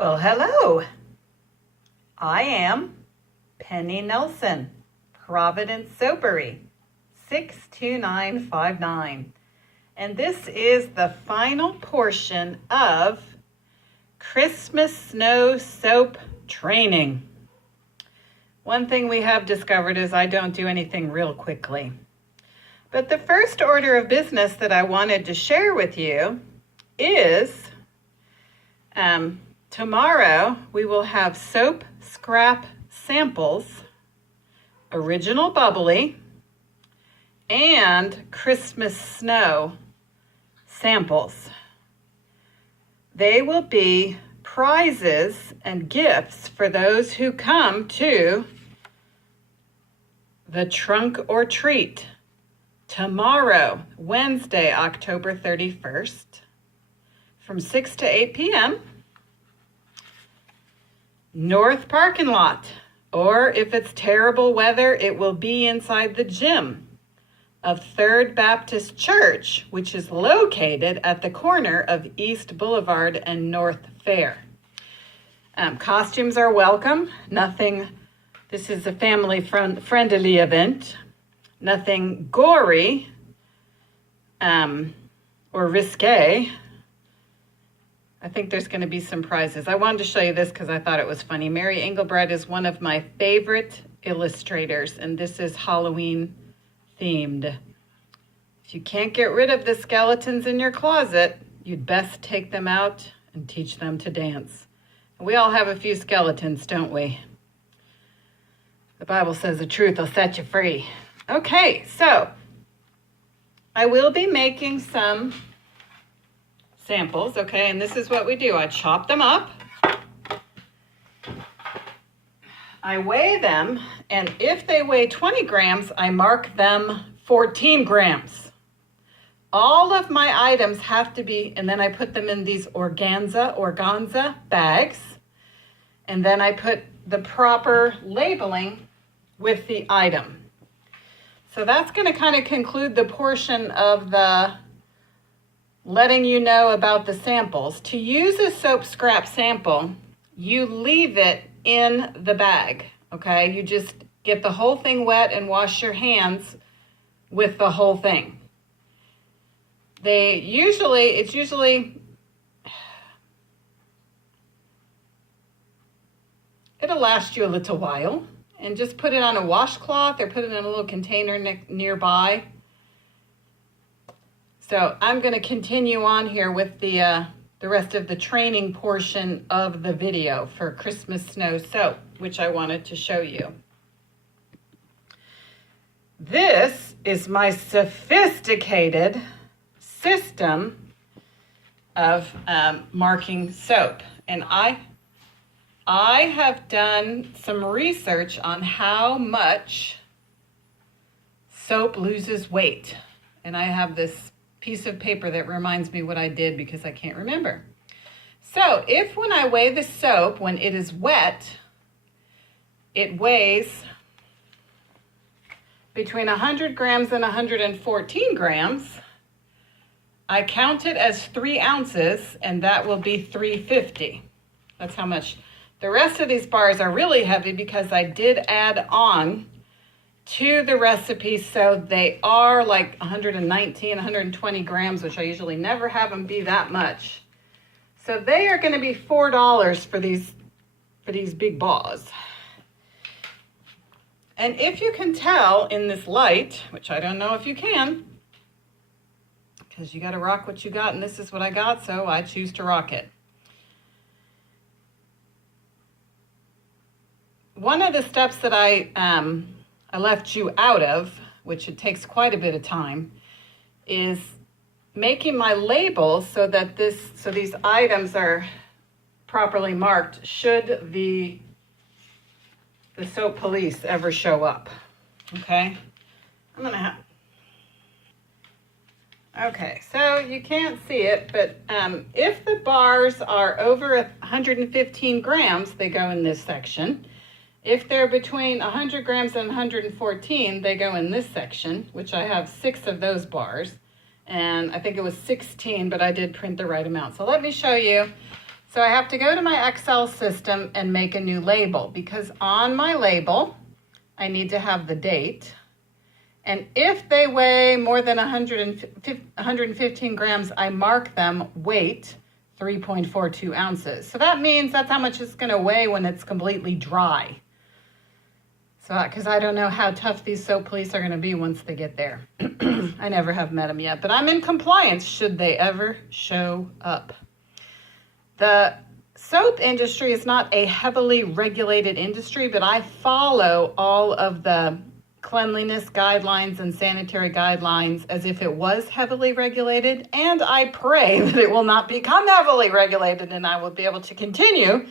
Well, hello. I am Penny Nelson, Providence Soapery, 62959. And this is the final portion of Christmas Snow Soap training. One thing we have discovered is I don't do anything real quickly. But the first order of business that I wanted to share with you is tomorrow we will have soap scrap samples, original bubbly, and Christmas snow samples. They will be prizes and gifts for those who come to the Trunk or Treat tomorrow, Wednesday, October 31st, from 6 to 8 p.m. North parking lot, or if it's terrible weather, it will be inside the gym of Third Baptist Church, which is located at the corner of East Boulevard and North Fair. Costumes are welcome. This is a family-friendly event. Nothing gory or risque. I think there's going to be some prizes. I wanted to show you this because I thought it was funny. Mary Engelbrett is one of my favorite illustrators, and this is Halloween themed. If you can't get rid of the skeletons in your closet, you'd best take them out and teach them to dance. We all have a few skeletons, don't we? The Bible says the truth will set you free. Okay, so I will be making some samples, okay? And this is what we do. I chop them up. I weigh them, and if they weigh 20 grams, I mark them 14 grams. All of my items have to be, and then I put them in these organza bags, and then I put the proper labeling with the item. So that's going to kind of conclude the portion of the letting you know about the samples. To use a soap scrap sample, you leave it in the bag, okay? You just get the whole thing wet and wash your hands with the whole thing. It'll last you a little while, and just put it on a washcloth or put it in a little container nearby. So I'm going to continue on here with the rest of the training portion of the video for Christmas Snow Soap, which I wanted to show you. This is my sophisticated system of marking soap. And I have done some research on how much soap loses weight. And I have this piece of paper that reminds me what I did because I can't remember. So if when I weigh the soap, when it is wet, it weighs between 100 grams and 114 grams, I count it as 3 ounces, and that will be 350. That's how much. The rest of these bars are really heavy because I did add on to the recipe, so they are like 119, 120 grams, which I usually never have them be that much. So they are going to be $4 for these big bars. And if you can tell in this light, which I don't know if you can, because you got to rock what you got, and this is what I got, so I choose to rock it. One of the steps that I left you out of, which it takes quite a bit of time, is making my labels so that these items are properly marked should the soap police ever show up. Okay? Okay, so you can't see it, but if the bars are over 115 grams, they go in this section. If they're between 100 grams and 114, they go in this section, which I have 6 of those bars. And I think it was 16, but I did print the right amount. So let me show you So I have to go to my Excel system and make a new label, because on my label, I need to have the date. And if they weigh more than 115 grams, I mark them weight 3.42 ounces. So that means that's how much it's going to weigh when it's completely dry. So, because I don't know how tough these soap police are going to be once they get there. I never have met them yet, but I'm in compliance should they ever show up. The soap industry is not a heavily regulated industry, but I follow all of the cleanliness guidelines and sanitary guidelines as if it was heavily regulated, and I pray that it will not become heavily regulated and I will be able to continue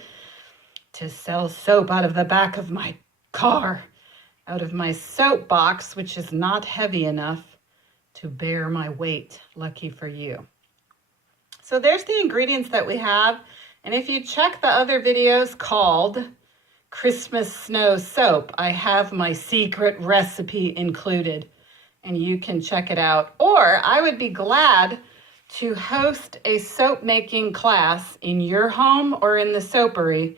to sell soap out of the back of my car, out of my soap box, which is not heavy enough to bear my weight. Lucky for you. So there's the ingredients that we have, and if you check the other videos called Christmas Snow Soap, I have my secret recipe included, and you can check it out. Or I would be glad to host a soap making class in your home or in the soapery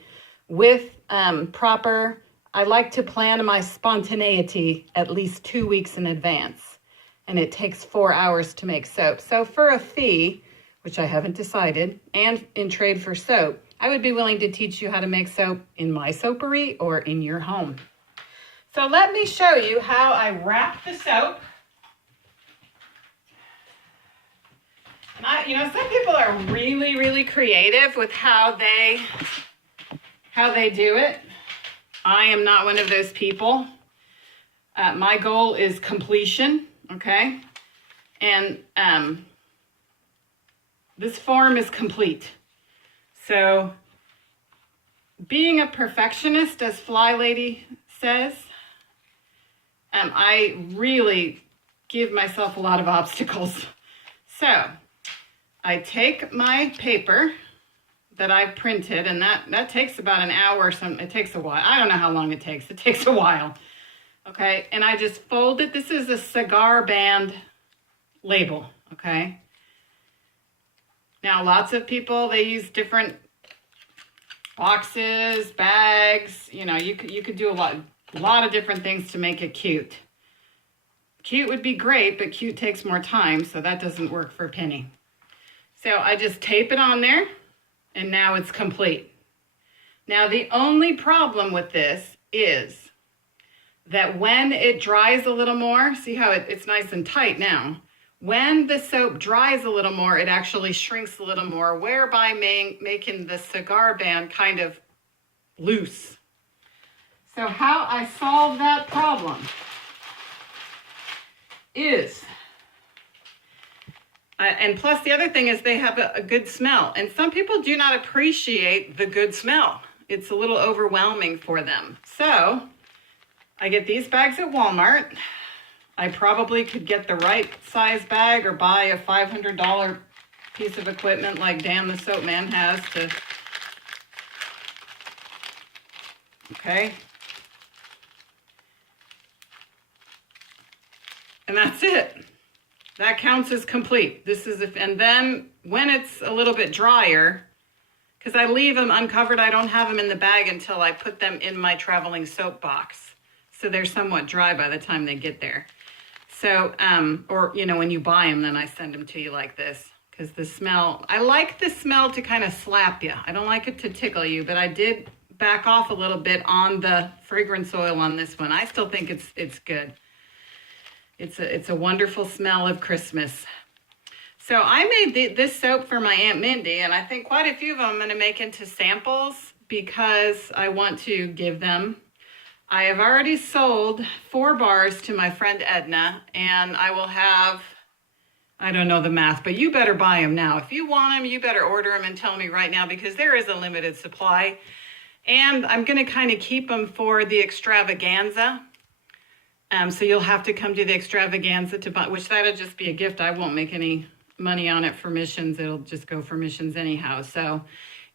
with I like to plan my spontaneity at least 2 weeks in advance, and it takes 4 hours to make soap. So for a fee, which I haven't decided, and in trade for soap, I would be willing to teach you how to make soap in my soapery or in your home. So let me show you how I wrap the soap. And some people are really, really creative with how they do it. I am not one of those people. My goal is completion, okay? And this form is complete. So, being a perfectionist, as Fly Lady says, I really give myself a lot of obstacles. So, I take my paper that I've printed, and that takes about an hour or something. It takes a while. I don't know how long it takes. It takes a while. Okay, and I just fold it. This is a cigar band label, okay? Now, lots of people, they use different boxes, bags. You could do a lot of different things to make it cute. Cute would be great, but cute takes more time, so that doesn't work for Penny. So I just tape it on there, and now it's complete. Now, the only problem with this is that when it dries a little more, see how it's nice and tight now. When the soap dries a little more, it actually shrinks a little more, whereby making the cigar band kind of loose. So how I solve that problem is, and plus the other thing is they have a good smell. And some people do not appreciate the good smell. It's a little overwhelming for them. So I get these bags at Walmart. I probably could get the right size bag or buy a $500 piece of equipment like Dan the Soap Man has to. Okay. And that's it. That counts as complete. And then when it's a little bit drier, because I leave them uncovered, I don't have them in the bag until I put them in my traveling soap box. So they're somewhat dry by the time they get there. So, when you buy them, then I send them to you like this. Because the smell, I like the smell to kind of slap you. I don't like it to tickle you, but I did back off a little bit on the fragrance oil on this one. I still think it's good. It's a wonderful smell of Christmas. So I made this soap for my Aunt Mindy, and I think quite a few of them I'm going to make into samples because I want to give them. I have already sold 4 bars to my friend Edna, and I will have, I don't know the math, but you better buy them now. If you want them, you better order them and tell me right now because there is a limited supply. And I'm going to kind of keep them for the extravaganza. So you'll have to come to the extravaganza to buy, which that'll just be a gift. I won't make any money on it for missions. It'll just go for missions anyhow. So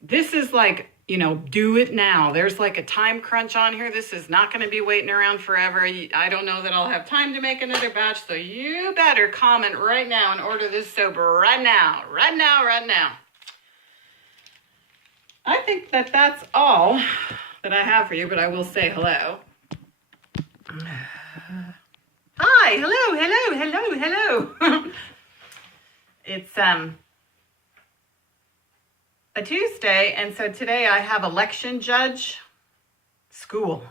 this is like, do it now. There's like a time crunch on here. This is not going to be waiting around forever. I don't know that I'll have time to make another batch. So you better comment right now and order this soap right now. Right now, right now. I think that that's all that I have for you, but I will say hello. Hi, hello. It's a Tuesday, and so today I have election judge school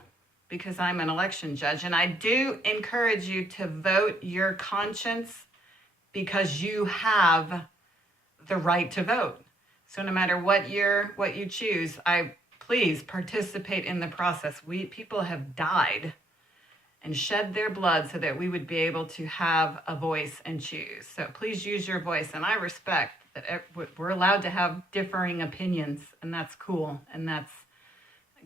because I'm an election judge, and I do encourage you to vote your conscience because you have the right to vote. So no matter what you choose, please participate in the process. People have died and shed their blood so that we would be able to have a voice and choose. So please use your voice. And I respect that we're allowed to have differing opinions, and that's cool. And that's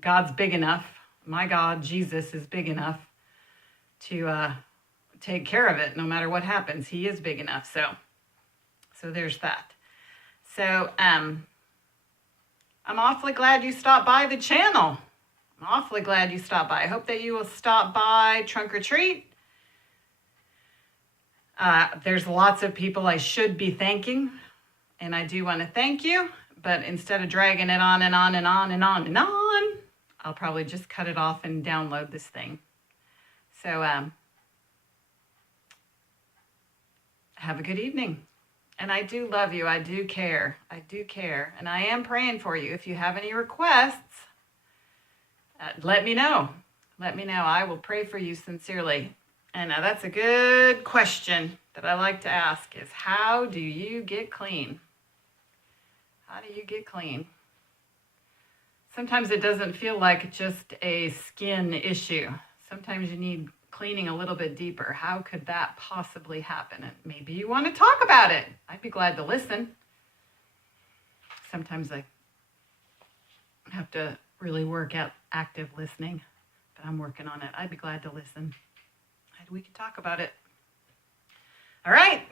God's big enough. My God, Jesus, is big enough to take care of it no matter what happens. He is big enough. So there's that. So I'm awfully glad you stopped by the channel. I'm awfully glad you stopped by. I hope that you will stop by Trunk or Treat. There's lots of people I should be thanking, and I do want to thank you, but instead of dragging it on and on and on and on and on, I'll probably just cut it off and download this thing. So have a good evening. And I do love you. I do care. And I am praying for you. If you have any requests, let me know. I will pray for you sincerely. And that's a good question that I like to ask is, how do you get clean? How do you get clean? Sometimes it doesn't feel like just a skin issue. Sometimes you need cleaning a little bit deeper. How could that possibly happen? And maybe you want to talk about it. I'd be glad to listen. Sometimes I have to really work at active listening, but I'm working on it. I'd be glad to listen. We could talk about it. All right.